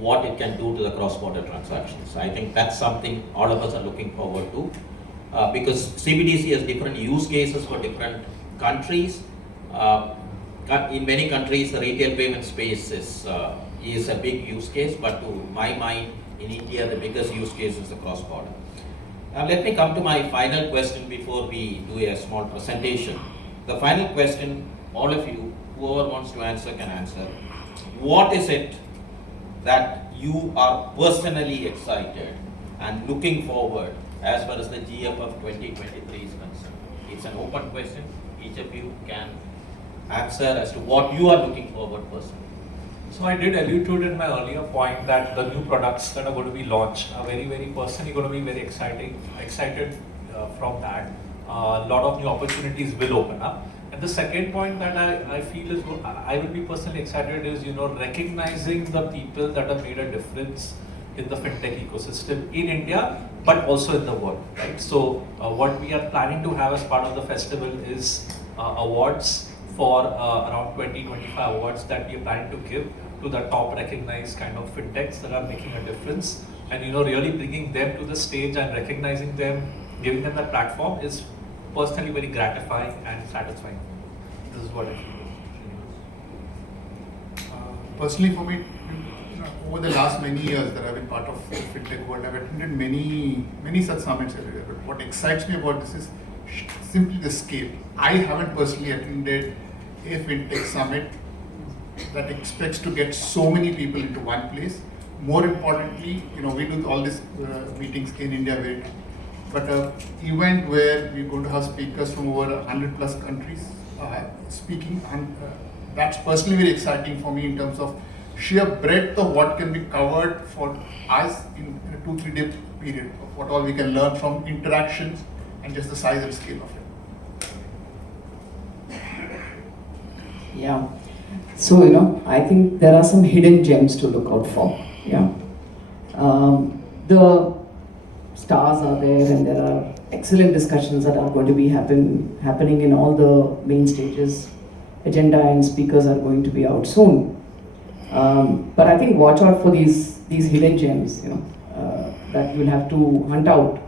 what it can do to the cross-border transactions. I think that's something all of us are looking forward to, because CBDC has different use cases for different countries. In many countries, the retail payment space is a big use case, but to my mind, in India, the biggest use case is the cross-border. Now let me come to my final question before we do a small presentation. The final question, all of you, whoever wants to answer can answer. What is it that you are personally excited and looking forward as far as the GFF2023 is concerned? It's an open question. Each of you can answer as to what you are looking forward personally. So I did allude to it in my earlier point that the new products that are going to be launched are very, very personally going to be very excited from that. A lot of new opportunities will open up. And the second point that I feel is I will be personally excited is, recognizing the people that have made a difference in the fintech ecosystem in India, but also in the world, right? So what we are planning to have as part of the festival is awards for around 20-25 awards that we are planning to give to the top recognized kind of fintechs that are making a difference, and really bringing them to the stage and recognizing them, giving them that platform is personally very gratifying and satisfying. This is what I feel. Personally for me, over the last many years that I've been part of the fintech world, I've attended many such summits everywhere. But what excites me about this is simply the scale. I haven't personally attended a fintech summit that expects to get so many people into one place. More importantly, we do all these meetings in India, but an event where we're going to have speakers from over 100 plus countries speaking, and that's personally very exciting for me in terms of sheer breadth of what can be covered for us in a 2-3 day period, of what all we can learn from interactions and just the size and scale of it. Yeah. So, I think there are some hidden gems to look out for. Yeah. The stars are there, and there are excellent discussions that are going to be happening in all the main stages. Agenda and speakers are going to be out soon. But I think watch out for these hidden gems, that you'll have to hunt out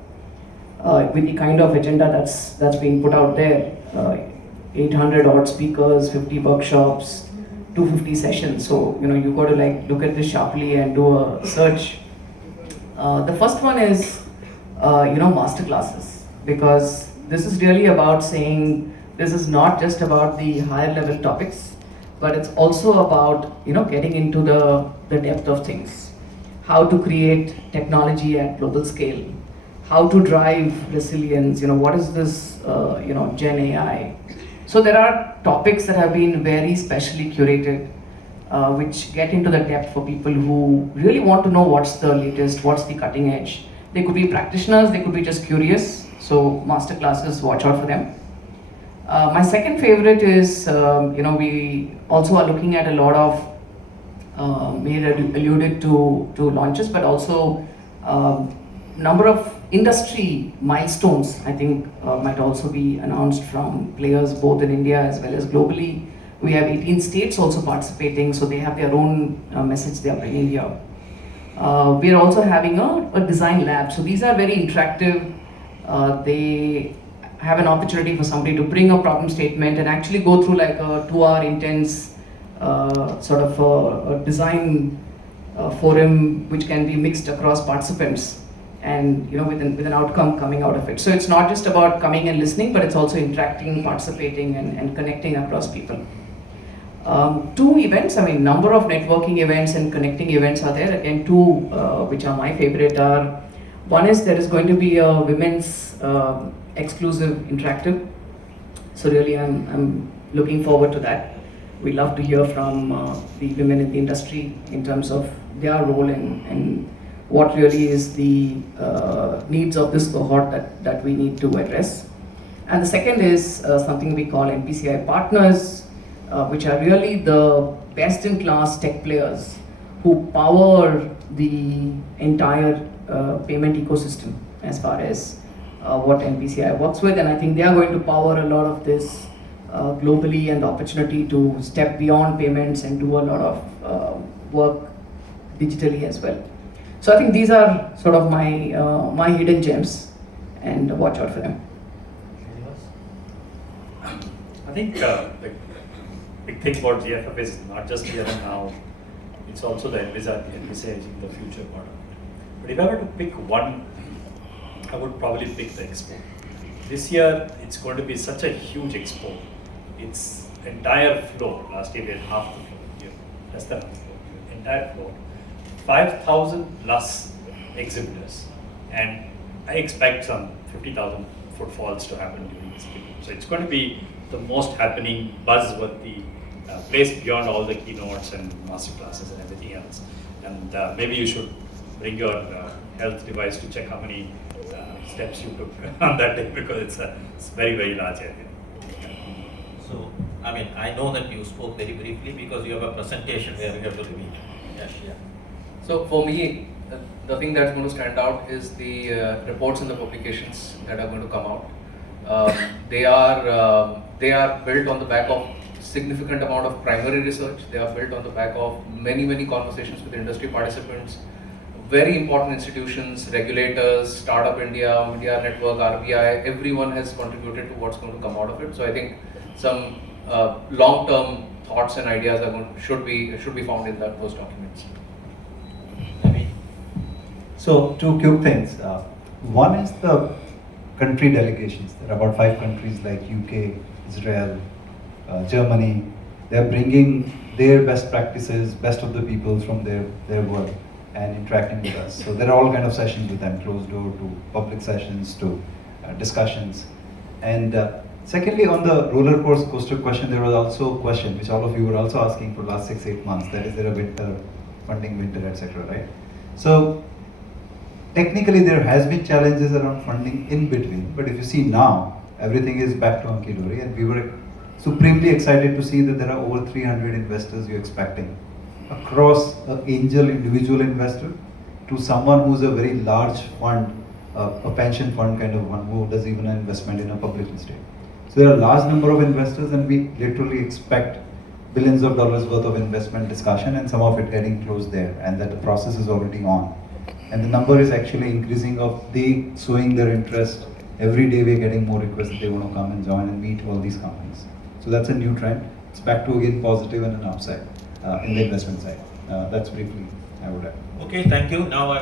with the kind of agenda that's being put out there. 800 odd speakers, 50 workshops, 250 sessions. So you got to look at this sharply and do a search. The first one is master classes, because this is really about saying this is not just about the higher level topics, but it's also about getting into the depth of things. How to create technology at global scale, how to drive resilience, what is this Gen AI. So there are topics that have been very specially curated, which get into the depth for people who really want to know what's the latest, what's the cutting edge. They could be practitioners, they could be just curious. So master classes, watch out for them. My second favorite is, we also are looking at a lot of, alluded to launches, but also number of industry milestones, I think, might also be announced from players both in India as well as globally. We have 18 states also participating, so they have their own message they are bringing here. We are also having a design lab. So these are very interactive. They have an opportunity for somebody to bring a problem statement and actually go through like a 2-hour intense sort of a design forum, which can be mixed across participants, and with an outcome coming out of it. So it's not just about coming and listening, but it's also interacting, participating, and connecting across people. 2 events, number of networking events and connecting events are there. Again, 2 which are my favorite are, one is there is going to be a women's exclusive interactive. So really I'm looking forward to that. We love to hear from the women in the industry in terms of their role and what really is the needs of this cohort that we need to address. And the second is something we call NPCI partners, which are really the best-in-class tech players who power the entire payment ecosystem as far as what NPCI works with. And I think they are going to power a lot of this globally, and the opportunity to step beyond payments and do a lot of work digitally as well. So I think these are sort of my hidden gems, and watch out for them. I think the big thing about GFF is not just here and now, it's also the envisaging the future part of it. But if I were to pick one, I would probably pick the expo. This year, it's going to be such a huge expo. Its entire floor, last year we had half the floor, here, less than half the floor, entire floor, 5,000 plus exhibitors. And I expect some 50,000 footfalls to happen during this period. So it's going to be the most happening, buzzworthy place beyond all the keynotes and master classes and everything else. And maybe you should bring your health device to check how many steps you took on that day, because it's very, very large area. So, I mean, I know that you spoke very briefly because you have a presentation where you have to repeat. Yes, yeah. So for me, the thing that's going to stand out is the reports and the publications that are going to come out. They are built on the back of significant amount of primary research. They are built on the back of many conversations with industry participants, very important institutions, regulators, Startup India, Media Network, RBI. Everyone has contributed to what's going to come out of it. So I think some long-term thoughts and ideas should be found in those documents. So two quick things. One is the country delegations. There are about 5 countries like UK, Israel, Germany. They're bringing their best practices, best of the people from their world and interacting with us. So there are all kind of sessions with them, closed door to public sessions to discussions. And secondly, on the roller coaster question, there was also a question which all of you were also asking for last 6-8 months. That is there a winter funding, etc. Right? So technically, there has been challenges around funding in between, but if you see now, everything is back to hunky-dory, and we were supremely excited to see that there are over 300 investors you're expecting, across an angel individual investor to someone who's a very large fund, a pension fund kind of one who does even an investment in a public estate. So there are a large number of investors, and we literally expect billions of dollars worth of investment discussion, and some of it getting closed there, and that the process is already on. And the number is actually increasing of they showing their interest. Every day we're getting more requests that they want to come and join and meet all these companies. So that's a new trend. It's back to again positive and an upside in the investment side. That's briefly I would add. Okay, thank you. Now I